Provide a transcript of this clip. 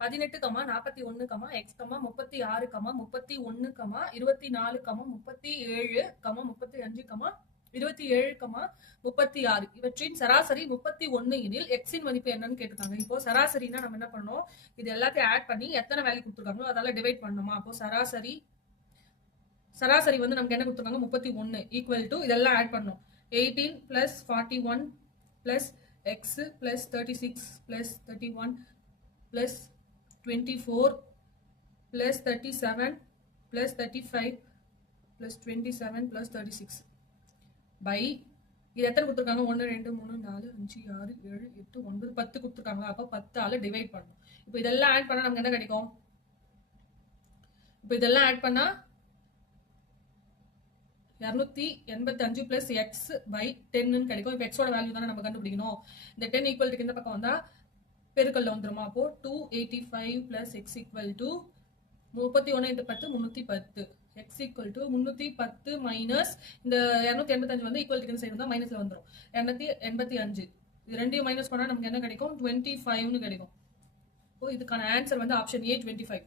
18, 41, x, 36, 31, 24, 37, 35, 27, 36 இவற்றின் சராசரி 31 எனில் x இன் மதிப்பு என்னன்னு கேட்டிருக்காங்க. இப்போ சராசரினா நம்ம என்ன பண்ணணும், இது எல்லாத்தையும் ஆட் பண்ணி எத்தனை வேல்யூ கொடுத்துருக்காங்களோ அதால டிவைட் பண்ணணுமா. அப்போ சராசரி வந்து நமக்கு என்ன கொடுத்துருக்காங்க 31 ஈக்குவல் டு இதெல்லாம் ஆட் பண்ணணும். 18 plus 41 plus x plus 36 plus 31 plus 24 plus 37 plus 35 plus 27 plus 36 by இது எத்தனை கொடுத்துருக்காங்க 1 2 3 4 5 6 7 8 9 10 கொடுத்துருக்காங்க. அப்போ 10 ஆல டிவைட் பண்ணணும். இப்போ இதெல்லாம் ஆட் பண்ணா நமக்கு என்ன கிடைக்கும், இப்போ இதெல்லாம் ஆட் பண்ணா 285 plus x by 10 கிடைக்கும். இப்போ x ஓட வேல்யூ தானே நம்ம கண்டுபிடிக்கணும். இந்த 10 ஈக்குவல் டு இந்த பக்கம் வந்தா பெருக்கல்ல வந்துருமா. அப்போ 285 plus x equal to 31 into 10 310 x equal to 310 minus இந்த 285 வந்து ஈக்குவல் டு சைடு வந்தா மைனஸ்ல வந்துரும் 285. இது ரெண்டையும் மைனஸ் பண்ணா நமக்கு என்ன கிடைக்கும் 25 னு கிடைக்கும். இப்போ இதுக்கான ஆன்சர் வந்து ஆப்ஷன் A 25.